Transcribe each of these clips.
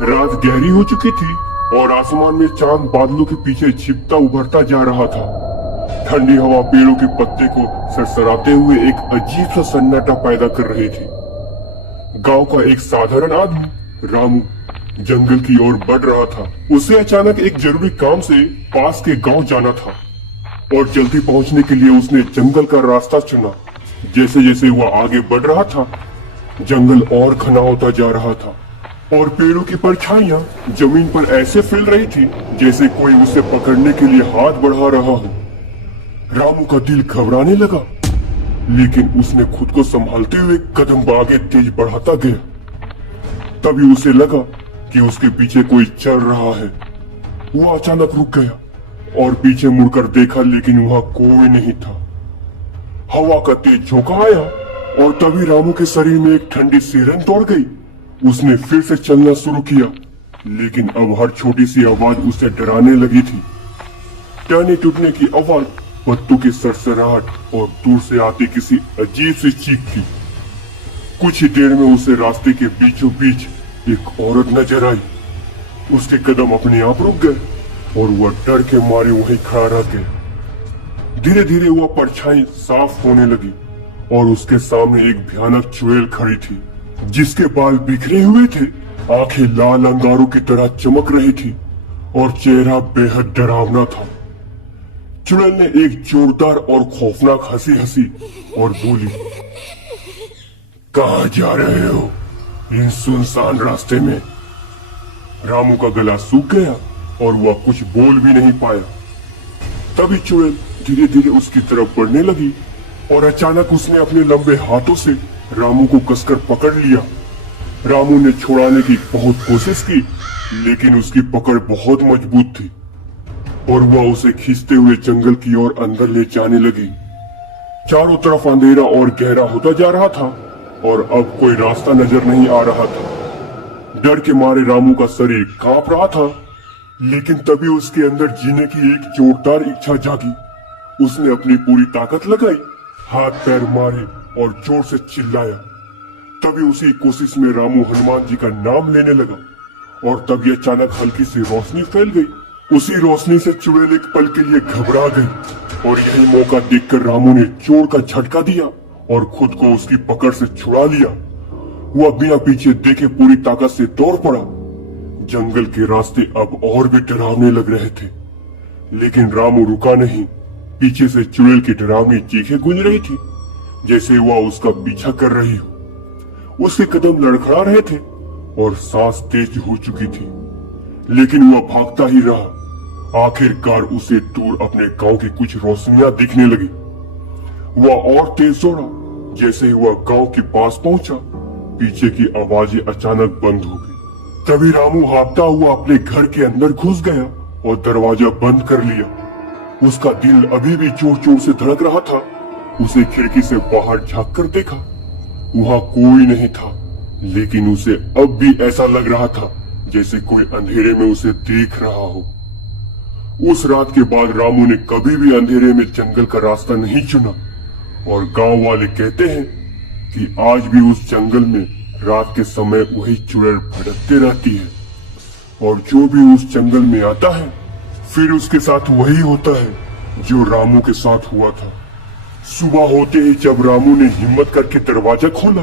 रात गहरी हो चुकी थी और आसमान में चांद बादलों के पीछे छिपता उभरता जा रहा था। ठंडी हवा पेड़ों के पत्ते को सरसराते हुए एक अजीब सा सन्नाटा पैदा कर रही थी। गांव का एक साधारण आदमी रामू जंगल की ओर बढ़ रहा था। उसे अचानक एक जरूरी काम से पास के गांव जाना था और जल्दी पहुंचने के लिए उसने जंगल का रास्ता चुना। जैसे जैसे वह आगे बढ़ रहा था, जंगल और घना होता जा रहा था और पेड़ों की परछाइयां जमीन पर ऐसे फैल रही थी जैसे कोई उसे पकड़ने के लिए हाथ बढ़ा रहा हो। रामू का दिल घबराने लगा, लेकिन उसने खुद को संभालते हुए कदम आगे तेज बढ़ाता गया। तभी उसे लगा कि उसके पीछे कोई चल रहा है। वो अचानक रुक गया और पीछे मुड़कर देखा, लेकिन वहां कोई नहीं था। हवा का तेज झोंका आया और तभी रामू के शरीर में एक ठंडी सिरन दौड़ गई। उसने फिर से चलना शुरू किया, लेकिन अब हर छोटी सी आवाज उसे डराने लगी थी। टहनी टूटने की आवाज, पत्तों की सरसराहट और दूर से आती किसी अजीब सी चीख थी। कुछ ही देर में उसे रास्ते के बीचों बीच एक औरत नजर आई। उसके कदम अपने आप रुक गए और वह डर के मारे वहीं खड़ा रह गया। धीरे धीरे वह परछाई साफ होने लगी और उसके सामने एक भयानक चुड़ैल खड़ी थी, जिसके बाल बिखरे हुए थे, आंखें लाल अंगारों की तरह चमक रही थी और चेहरा बेहद डरावना था। चुड़ैल ने एक जोरदार और खौफनाक हंसी हंसी और बोली, कहाँ जा रहे हो इन सुनसान रास्ते में? रामू का गला सूख गया और वह कुछ बोल भी नहीं पाया। तभी चुड़ैल धीरे धीरे उसकी तरफ बढ़ने लगी और अचानक उसने अपने लंबे हाथों से रामू को कसकर पकड़ लिया। रामू ने छुड़ाने की बहुत कोशिश की, लेकिन उसकी पकड़ बहुत मजबूत थी और वह उसे खींचते हुए जंगल की ओर अंदर ले जाने लगी। चारों तरफ अंधेरा और गहरा होता जा रहा था और अब कोई रास्ता नजर नहीं आ रहा था। डर के मारे रामू का शरीर कांप रहा था, लेकिन तभी उसके अंदर जीने की एक जोरदार इच्छा जागी। उसने अपनी पूरी ताकत लगाई, हाथ पैर मारे और जोर से चिल्लाया। तभी उसी कोशिश में रामू हनुमान जी का नाम लेने लगा और तभी अचानक हल्की सी रोशनी फैल गई। उसी रोशनी से चुड़ैल एक पल के लिए घबरा गई और यही मौका देखकर रामू ने जोर का झटका दिया और खुद को उसकी पकड़ से छुड़ा लिया। वह बिना पीछे देखे पूरी ताकत से दौड़ पड़ा। जंगल के रास्ते अब और भी डरावने लग रहे थे, लेकिन रामू रुका नहीं। पीछे से चुड़ैल की डरावनी चीखें गूंज रही थी, जैसे वह उसका पीछा कर रही हो। उसके कदम लड़खड़ा रहे थे और सांस तेज हो चुकी थी, लेकिन वह भागता ही रहा। आखिरकार उसे दूर अपने गांव की कुछ रोशनियां दिखने लगी। वह और तेज दौड़ा। जैसे ही वह गांव के पास पहुंचा, पीछे की आवाजें अचानक बंद हो गई। तभी रामू हाँफता हुआ अपने घर के अंदर घुस गया और दरवाजा बंद कर लिया। उसका दिल अभी भी जोर जोर से धड़क रहा था। उसे खिड़की से बाहर झांक कर देखा, वहां कोई नहीं था, लेकिन उसे अब भी ऐसा लग रहा था जैसे कोई अंधेरे में उसे देख रहा हो। उस रात के बाद रामू ने कभी भी अंधेरे में जंगल का रास्ता नहीं चुना और गांव वाले कहते हैं कि आज भी उस जंगल में रात के समय वही चुड़ैल भटकते रहती है और जो भी उस जंगल में आता है फिर उसके साथ वही होता है जो रामू के साथ हुआ था। सुबह होते ही जब रामू ने हिम्मत करके दरवाजा खोला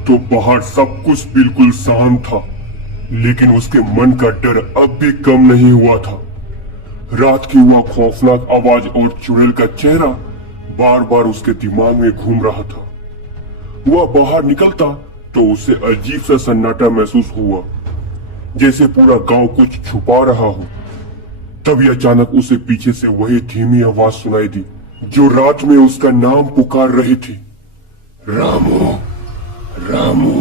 तो बाहर सब कुछ बिल्कुल शांत था, लेकिन उसके मन का डर अब भी कम नहीं हुआ था। रात की वह खौफनाक आवाज और चुड़ैल का चेहरा बार बार उसके दिमाग में घूम रहा था। वह बाहर निकलता तो उसे अजीब सा सन्नाटा महसूस हुआ, जैसे पूरा गांव कुछ छुपा रहा हो। तभी अचानक उसे पीछे से वही धीमी आवाज सुनाई दी जो रात में उसका नाम पुकार रही थी, रामू रामू।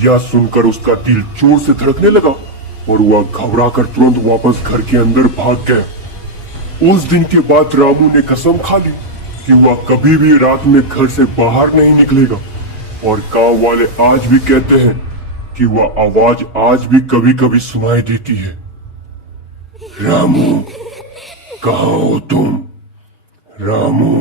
यह सुनकर उसका दिल जोर से धड़कने लगा और वह घबराकर तुरंत वापस घर के अंदर भाग गया। उस दिन के बाद रामू ने कसम खा ली कि वह कभी भी रात में घर से बाहर नहीं निकलेगा और गांव वाले आज भी कहते हैं कि वह आवाज आज भी कभी कभी सुनाई देती है, रामू कहाँ हो तुम? रामू।